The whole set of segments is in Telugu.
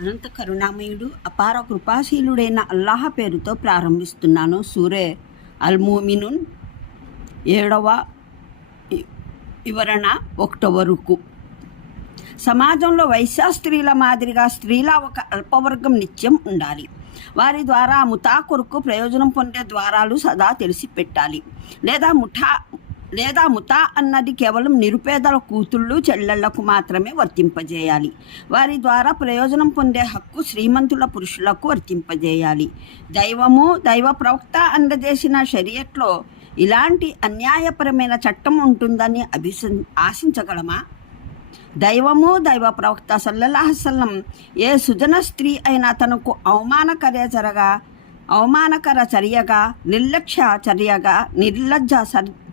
అనంత కరుణామయుడు అపార కృపాశీలుడైన అల్లాహ పేరుతో ప్రారంభిస్తున్నాను. సూరే అల్మూమినున్ ఏడవ వివరణ ఒకటవ రుకు. సమాజంలో వైశ్యా స్త్రీల మాదిరిగా స్త్రీల ఒక అల్పవర్గం నిత్యం ఉండాలి. వారి ద్వారా ముఠా కొరకు ప్రయోజనం పొందే ద్వారాలు సదా తెలిసి పెట్టాలి లేదా ముఠా లేదా ముతా అన్నది కేవలం నిరుపేదల కూతుళ్ళు చెల్లెళ్ళకు మాత్రమే వర్తింపజేయాలి. వారి ద్వారా ప్రయోజనం పొందే హక్కు శ్రీమంతుల పురుషులకు వర్తింపజేయాలి. దైవము దైవ ప్రవక్త అందజేసిన షరియట్లో ఇలాంటి అన్యాయపరమైన చట్టం ఉంటుందని అభిస ఆశించగలమా? దైవము దైవ ప్రవక్త సల్లల్లాహసల్లం ఏ సుజన స్త్రీ అయినా తనకు అవమానకరే జరగా అవమానకర చర్యగా నిర్లక్ష్య చర్యగా నిర్లజ్జ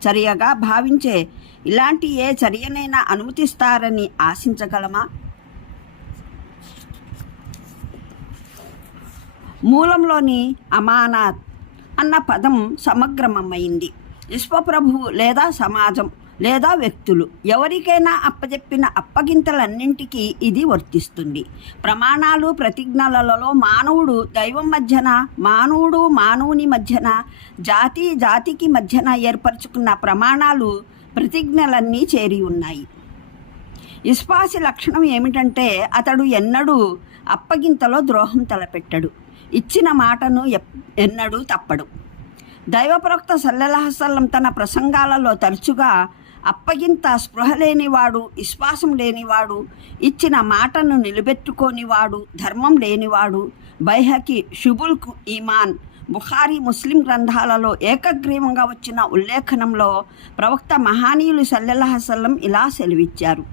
చర్యగా భావించే ఇలాంటి ఏ చర్యనైనా అనుమతిస్తారని ఆశించగలమా? మూలంలోని అమానాత్ అన్న పదం సమగ్రమమైంది. విశ్వప్రభువు లేదా సమాజం లేదా వ్యక్తులు. ఎవరికైనా అప్పజెప్పిన అప్పగింతలన్నింటికీ ఇది వర్తిస్తుంది. ప్రమాణాలు ప్రతిజ్ఞలలో మానవుడు దైవం మధ్యన మానవుడు మానవుని మధ్యన జాతి జాతికి మధ్యన ఏర్పరచుకున్న ప్రమాణాలు ప్రతిజ్ఞలన్నీ చేరి ఉన్నాయి. విశ్వాసి లక్షణం ఏమిటంటే అతడు ఎన్నడూ అప్పగింతలో ద్రోహం తలపెట్టడు. ఇచ్చిన మాటను ఎప్- ఎన్నడూ తప్పడు. దైవప్రవక్త సల్లెలహసల్లం తన ప్రసంగాలలో తరచుగా అప్పగింత స్పృహ లేనివాడు విశ్వాసం లేనివాడు ఇచ్చిన మాటను నిలబెట్టుకోనివాడు ధర్మం లేనివాడు బైహకి షుబుల్కు ఈమాన్. బుఖారీ ముస్లిం గ్రంథాలలో ఏకగ్రీవంగా వచ్చిన ఉల్లేఖనంలో ప్రవక్త మహానీయులు సల్లెల్లహసల్లం ఇలా సెలవిచ్చారు.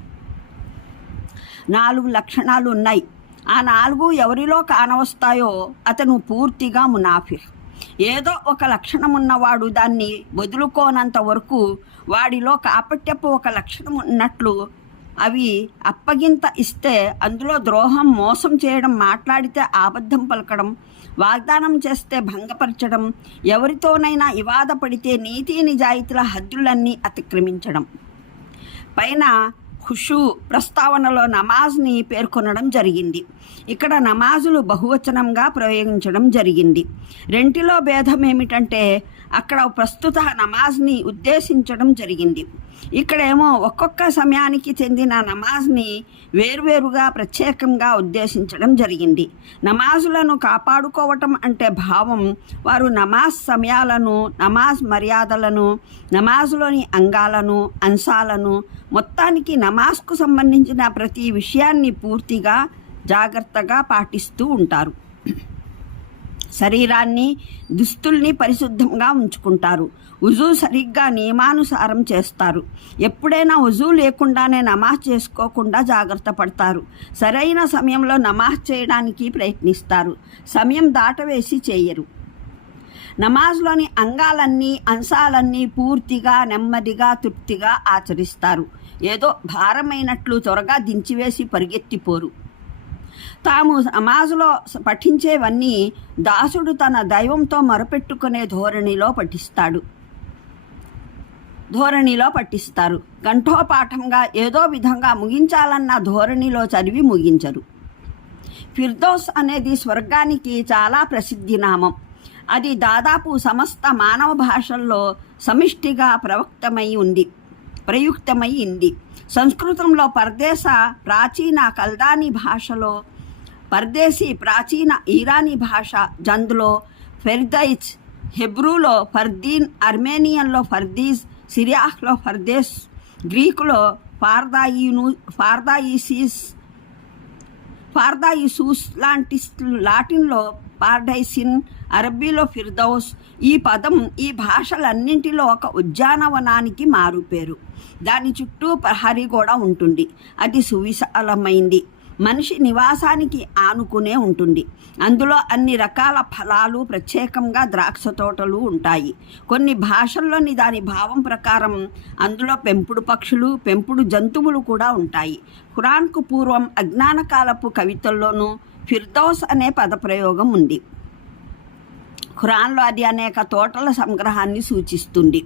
నాలుగు లక్షణాలు ఉన్నాయి ఆ నాలుగు ఎవరిలో కానవస్తాయో అతను పూర్తిగా మునాఫిర్ ఏదో ఒక లక్షణం ఉన్నవాడు దాన్ని వదులుకోనంత వరకు వాడిలో కాపట్యపు ఒక లక్షణం ఉన్నట్లు అవి అప్పగింత ఇస్తే అందులో ద్రోహం మోసం చేయడం మాట్లాడితే ఆబద్ధం పలకడం వాగ్దానం చేస్తే భంగపరచడం ఎవరితోనైనా వివాద పడితే నీతి నిజాయితీల హద్దులన్నీ అతిక్రమించడం. పైన ఖుషు ప్రస్తావనలో నమాజ్ని పేర్కొనడం జరిగింది. ఇక్కడ నమాజులు బహువచనంగా ప్రయోగించడం జరిగింది. రెంటిలో భేదం ఏమిటంటే అక్కడ ప్రస్తుత నమాజ్ని ఉద్దేశించడం జరిగింది. ఇక్కడేమో ఒక్కొక్క సమయానికి చెందిన నమాజ్ని వేర్వేరుగా ప్రత్యేకంగా ఉద్దేశించడం జరిగింది. నమాజులను కాపాడుకోవటం అంటే భావం వారు నమాజ్ సమయాలను నమాజ్ మర్యాదలను నమాజ్లోని అంగాలను అంశాలను మొత్తానికి నమాజ్కు సంబంధించిన ప్రతి విషయాన్ని పూర్తిగా జాగ్రత్తగా పాటిస్తూ ఉంటారు. శరీరాన్ని దుస్తుల్ని పరిశుద్ధంగా ఉంచుకుంటారు. ఉజు సరిగ్గా నియమానుసారం చేస్తారు. ఎప్పుడైనా ఉజు లేకుండానే నమాజ్ చేసుకోకుండా జాగ్రత్త పడతారు. సరైన సమయంలో నమాజ్ చేయడానికి ప్రయత్నిస్తారు. సమయం దాటవేసి చేయరు. నమాజ్లోని అంగాలన్నీ అంశాలన్నీ పూర్తిగా నెమ్మదిగా తృప్తిగా ఆచరిస్తారు. ఏదో భారమైనట్లు త్వరగా దించివేసి పరిగెత్తిపోరు. తాము సమాజంలో పఠించేవన్నీ దాసుడు తన దైవంతో మరపెట్టుకునే ధోరణిలో పఠిస్తాడు. ధోరణిలో పట్టిస్తారు కంఠోపాఠంగా ఏదో విధంగా ముగించాలన్న ధోరణిలో చదివి ముగించరు. ఫిర్దోస్ అనేది స్వర్గానికి చాలా ప్రసిద్ధి నామం. అది దాదాపు సమస్త మానవ భాషల్లో సమిష్టిగా ప్రవక్తమై ఉంది ప్రయుక్తమై ఉంది. సంస్కృతంలో పర్దేశ ప్రాచీన కల్దాని భాషలో పర్దేశీ ప్రాచీన ఇరానీ భాష జందులో ఫెర్దైజ్ హెబ్రూలో ఫర్దీన్ అర్మేనియన్లో ఫర్దీజ్ సిరియాహ్లో ఫర్దేస్ గ్రీకులో ఫార్దాయిను ఫార్దాయిసిస్ ఫార్దాయిసూస్ లాంటి లాటిన్లో పార్డైసిన్ అరబ్బీలో ఫిర్దౌస్ ఈ పదం ఈ భాషలన్నింటిలో ఒక ఉద్యానవనానికి మారుపేరు. దాని చుట్టూ ప్రహరీ కూడా ఉంటుంది. అది సువిశాలమైంది. మనిషి నివాసానికి ఆనుకునే ఉంటుంది. అందులో అన్ని రకాల ఫలాలు ప్రత్యేకంగా ద్రాక్ష తోటలు ఉంటాయి. కొన్ని భాషల్లోని దాని భావం ప్రకారం అందులో పెంపుడు పక్షులు పెంపుడు జంతువులు కూడా ఉంటాయి. ఖురాన్కు పూర్వం అజ్ఞానకాలపు కవితల్లోనూ ఫిర్దౌస్ అనే పదప్రయోగం ఉంది. ఖురాన్లో అది అనేక తోటల సంగ్రహాన్ని సూచిస్తుంది.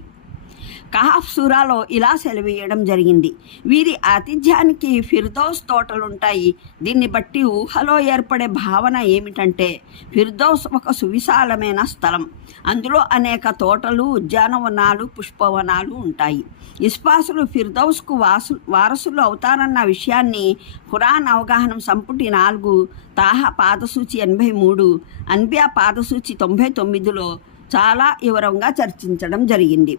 కహాఫ్ సూరాలో ఇలా సెలవేయడం జరిగింది. వీరి ఆతిథ్యానికి ఫిర్దౌస్ తోటలుంటాయి. దీన్ని బట్టి ఊహలో ఏర్పడే భావన ఏమిటంటే ఫిర్దౌస్ ఒక సువిశాలమైన స్థలం. అందులో అనేక తోటలు ఉద్యానవనాలు పుష్పవనాలు ఉంటాయి. ఇస్పాసులు ఫిర్దౌస్కు వాసు వారసులు అవుతారన్న విషయాన్ని ఖురాన్ అవగాహన సంపుటి నాలుగు తాహా పాదసూచి ఎనభై మూడు అన్బియా పాదసూచి తొంభై తొమ్మిదిలో చాలా వివరంగా చర్చించడం జరిగింది.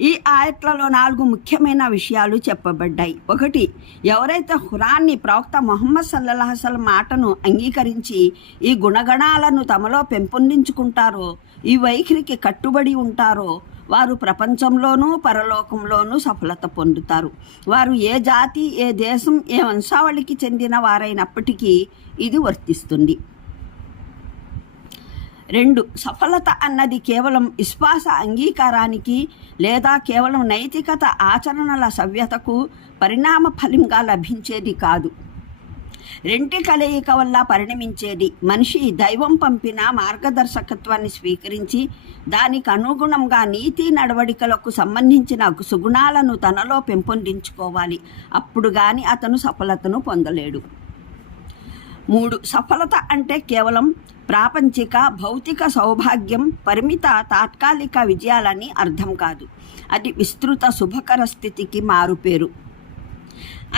ఈ ఆయట్లలో నాలుగు ముఖ్యమైన విషయాలు చెప్పబడ్డాయి. ఒకటి ఎవరైతే హురాన్ని ప్రవక్త మొహమ్మద్ సల్లహసల్ మాటను అంగీకరించి ఈ గుణగణాలను తమలో పెంపొందించుకుంటారో ఈ వైఖరికి కట్టుబడి ఉంటారో వారు ప్రపంచంలోనూ పరలోకంలోనూ సఫలత పొందుతారు. వారు ఏ జాతి ఏ దేశం ఏ వంశావళికి చెందిన వారైనప్పటికీ ఇది వర్తిస్తుంది. రెండు సఫలత అన్నది కేవలం విశ్వాస అంగీకారానికి లేదా కేవలం నైతికత ఆచరణల సవ్యతకు పరిణామ ఫలంగా లభించేది కాదు. రెంటి కలయిక వల్ల పరిణమించేది మనిషి దైవం పంపిన మార్గదర్శకత్వాన్ని స్వీకరించి దానికి అనుగుణంగా నీతి నడవడికలకు సంబంధించిన సుగుణాలను తనలో పెంపొందించుకోవాలి. అప్పుడు కానీ అతను సఫలతను పొందలేడు. మూడు సఫలత అంటే కేవలం ప్రాపంచిక భౌతిక సౌభాగ్యం పరిమిత తాత్కాలిక విజయాలని అర్థం కాదు. అది విస్తృత శుభకర స్థితికి మారుపేరు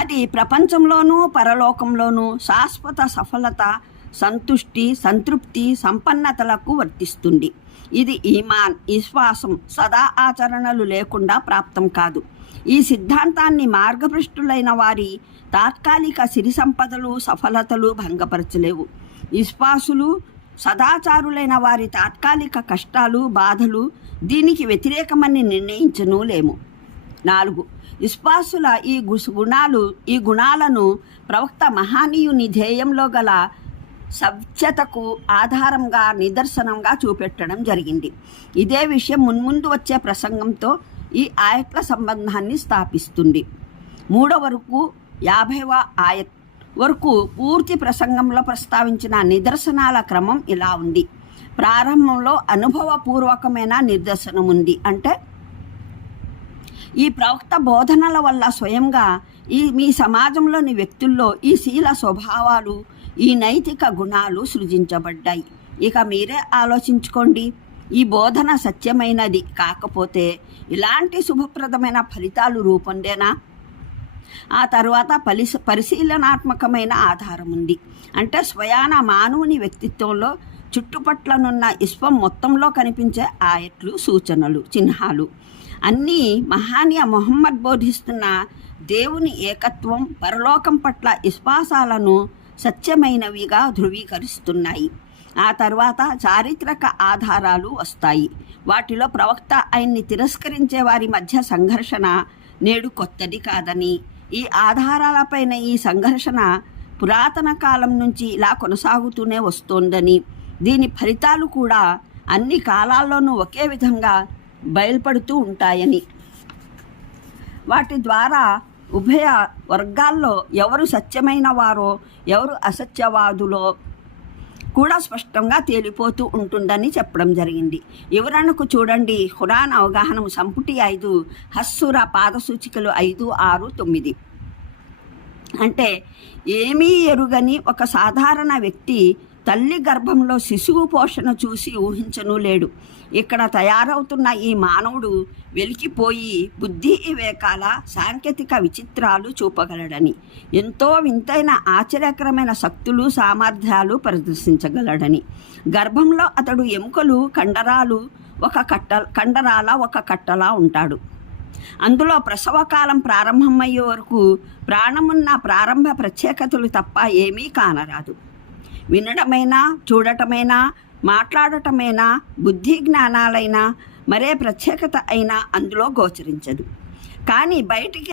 అది ప్రపంచంలోనూ పరలోకంలోనూ శాశ్వత సఫలత సంతుష్టి సంతృప్తి సంపన్నతలకు వర్తిస్తుంది. ఇది ఈమాన్ విశ్వాసం సదా ఆచరణలు లేకుండా ప్రాప్తం కాదు. ఈ సిద్ధాంతాన్ని మార్గభ్రష్టులైన వారి తాత్కాలిక సిరి సంపదలు సఫలతలు భంగపరచలేవు. విశ్వాసులు సదాచారులైన వారి తాత్కాలిక కష్టాలు బాధలు దీనికి వ్యతిరేకమని నిర్ణయించను లేము. నాలుగు విశ్వాసుల ఈ గుణాలు ఈ గుణాలను ప్రవక్త మహానీయుని ధ్యేయంలో గల సభ్యతకు ఆధారంగా నిదర్శనంగా చూపెట్టడం జరిగింది. ఇదే విషయం మున్ముందు వచ్చే ప్రసంగంతో ఈ ఆయట్ల సంబంధాన్ని స్థాపిస్తుంది. మూడవ వరకు యాభైవ ఆయత్ వరకు పూర్తి ప్రసంగంలో ప్రస్తావించిన నిదర్శనాల క్రమం ఇలా ఉంది. ప్రారంభంలో అనుభవపూర్వకమైన నిదర్శనం ఉంది అంటే ఈ ప్రవక్త బోధనల వల్ల స్వయంగా ఈ మీ సమాజంలోని వ్యక్తుల్లో ఈ శీల స్వభావాలు ఈ నైతిక గుణాలు సృజించబడ్డాయి. ఇక మీరే ఆలోచించుకోండి. ఈ బోధన సత్యమైనది కాకపోతే ఇలాంటి శుభప్రదమైన ఫలితాలు రూపొందేనా? ఆ తర్వాత పరిశ పరిశీలనాత్మకమైన ఆధారం ఉంది. అంటే స్వయాన మానవుని వ్యక్తిత్వంలో చుట్టుపట్లనున్న విశ్వం మొత్తంలో కనిపించే ఆయట్లు సూచనలు చిహ్నాలు. అన్నీ మహానీయ మొహమ్మద్ బోధిస్తున్న దేవుని ఏకత్వం పరలోకం పట్ల విశ్వాసాలను సత్యమైనవిగా ధృవీకరిస్తున్నాయి. ఆ తర్వాత చారిత్రక ఆధారాలు వస్తాయి. వాటిలో ప్రవక్త ఆయన్ని తిరస్కరించే వారి మధ్య సంఘర్షణ నేడు కొత్తది కాదని ఈ ఆధారాలపైన ఈ సంఘర్షణ పురాతన కాలం నుంచి ఇలా కొనసాగుతూనే వస్తోందని దీని ఫలితాలు కూడా అన్ని కాలాల్లోనూ ఒకే విధంగా బయలుపడుతూ ఉంటాయని. వాటి ద్వారా ఉభయ వర్గాల్లో ఎవరు సత్యమైన వారో ఎవరు అసత్యవాదులో కూడా స్పష్టంగా తేలిపోతూ ఉంటుందని చెప్పడం జరిగింది. వివరణకు చూడండి. హురాన్ అవగాహన సంపుటి ఐదు హస్సుర పాదసూచికలు ఐదు ఆరు తొమ్మిది. అంటే ఏమీ ఎరుగని ఒక సాధారణ వ్యక్తి తల్లి గర్భంలో శిశువు పోషణ చూసి ఊహించను లేడు. ఇక్కడ తయారవుతున్న ఈ మానవుడు వెలికిపోయి బుద్ధి వివేకాల సాంకేతిక విచిత్రాలు చూపగలడని ఎంతో వింతైన ఆశ్చర్యకరమైన శక్తులు సామర్థ్యాలు ప్రదర్శించగలడని. గర్భంలో అతడు ఎముకలు కండరాలు ఒక కట్ట కండరాల ఒక కట్టలా ఉంటాడు. అందులో ప్రసవకాలం ప్రారంభమయ్యే వరకు ప్రాణమున్న ప్రారంభ ప్రత్యేకతలు తప్ప ఏమీ కానరాదు. వినడమైనా చూడటమైనా మాట్లాడటమైనా బుద్ధి జ్ఞానాలైనా మరే ప్రత్యేకత అయినా అందులో గోచరించదు. కానీ బయటికి